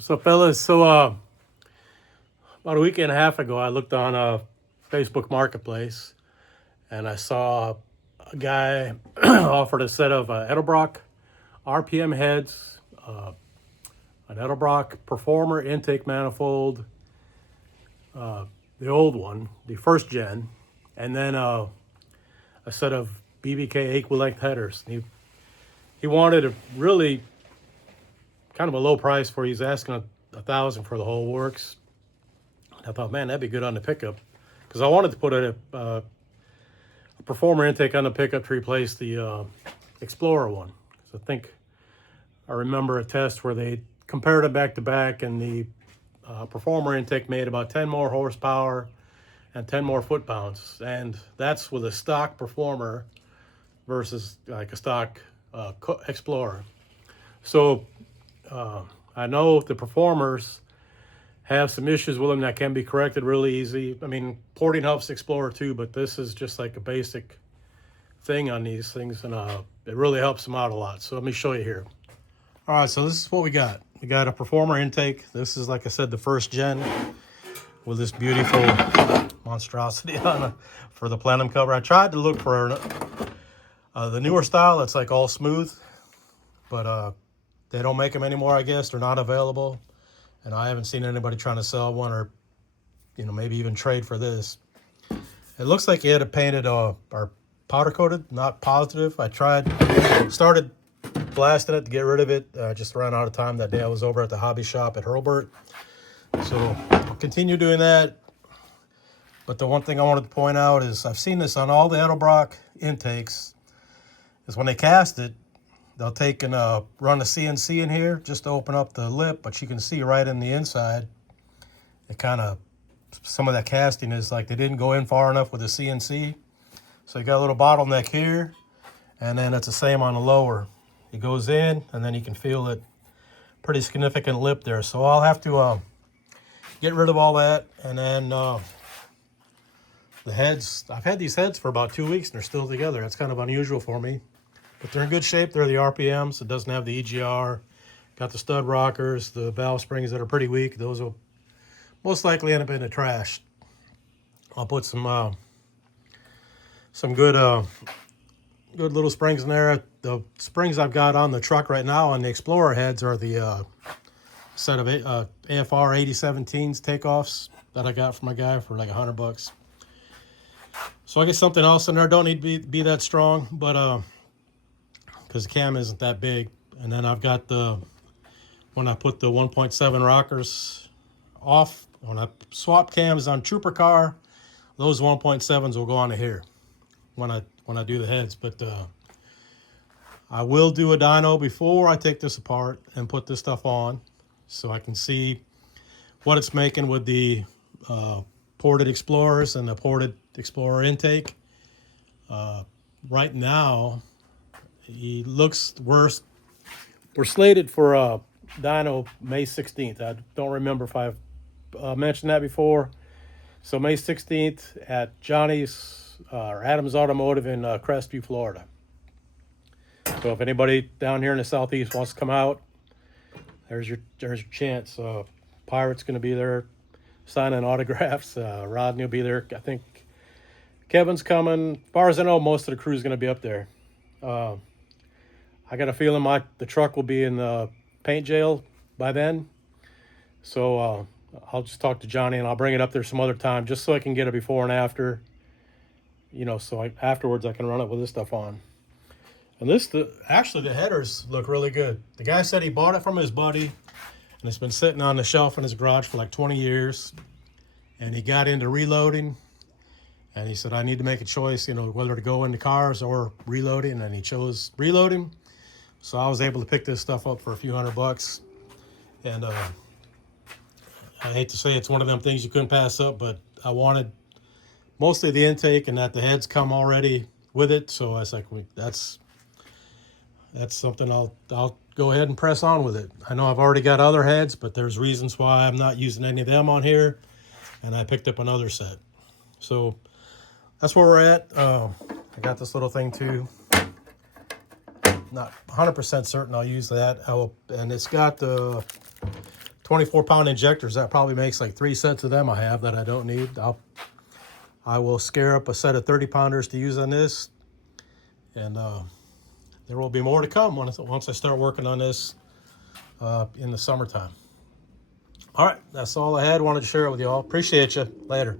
So, fellas, about a week and a half ago, I looked on Facebook Marketplace and I saw a guy offered a set of Edelbrock RPM heads, an Edelbrock Performer intake manifold, the old one, the first gen, and then a set of BBK equal length headers. He wanted a really kind of a low price for. He's asking $1,000 for the whole works. I thought, man, that'd be good on the pickup, because I wanted to put a Performer intake on the pickup to replace the Explorer one. So I remember a test where they compared it back to back, and the Performer intake made about 10 more horsepower and 10 more foot-pounds, and that's with a stock Performer versus like a stock Explorer. So I know the Performers have some issues with them that can be corrected really easy. I mean, porting helps Explorer too, but this is just like a basic thing on these things, and it really helps them out a lot. So let me show you here. All right, so this is what we got. We got a Performer intake. This is, like I said, the first gen with this beautiful monstrosity on for the plenum cover. I tried to look for the newer style. It's like all smooth, but they don't make them anymore, I guess. They're not available. And I haven't seen anybody trying to sell one, or, maybe even trade for this. It looks like he had it painted or powder coated, not positive. Started blasting it to get rid of it. Just ran out of time that day. I was over at the hobby shop at Hurlburt. So I'll continue doing that. But the one thing I wanted to point out is I've seen this on all the Edelbrock intakes, is when they cast it, they'll take and run a CNC in here just to open up the lip, but you can see right in the inside, some of that casting is like they didn't go in far enough with the CNC. So you got a little bottleneck here, and then it's the same on the lower. It goes in, and then you can feel it, pretty significant lip there. So I'll have to get rid of all that, and then the heads, I've had these heads for about 2 weeks, and they're still together. That's kind of unusual for me. But they're in good shape. They're the RPMs. It doesn't have the EGR. Got the stud rockers, the valve springs that are pretty weak. Those will most likely end up in the trash. I'll put some good little springs in there. The springs I've got on the truck right now on the Explorer heads are the set of AFR 8017s takeoffs that I got from my guy for like $100. So I get something else in there. Don't need to be that strong, but because the cam isn't that big. And then I've got when I put the 1.7 rockers off, when I swap cams on Trooper car, those 1.7s will go onto here when I do the heads. But I will do a dyno before I take this apart and put this stuff on, so I can see what it's making with the ported Explorers and the ported Explorer intake. Right now, he looks worse. We're slated for dyno May 16th. I don't remember if I've mentioned that before. So May 16th at Johnny's or Adams Automotive in Crestview, Florida. So if anybody down here in the southeast wants to come out, there's your chance. Pirate's going to be there signing autographs. Rodney will be there. I think Kevin's coming. As far as I know, most of the crew's going to be up there. I got a feeling the truck will be in the paint jail by then. So I'll just talk to Johnny, and I'll bring it up there some other time just so I can get a before and after. So afterwards I can run it with this stuff on. And actually the headers look really good. The guy said he bought it from his buddy, and it's been sitting on the shelf in his garage for like 20 years. And he got into reloading, and he said, I need to make a choice, whether to go into cars or reloading, and he chose reloading. So I was able to pick this stuff up for a few $100. And I hate to say it's one of them things you couldn't pass up, but I wanted mostly the intake and that the heads come already with it. So I was like, that's something I'll go ahead and press on with it. I know I've already got other heads, but there's reasons why I'm not using any of them on here. And I picked up another set. So that's where we're at. I got this little thing too. Not 100% certain I'll use that. And it's got the 24-pound injectors. That probably makes like 3 sets of them I have that I don't need. I will scare up a set of 30-pounders to use on this, and there will be more to come once I start working on this in the summertime. All right, that's all I had. Wanted to share it with you all. Appreciate you. Later.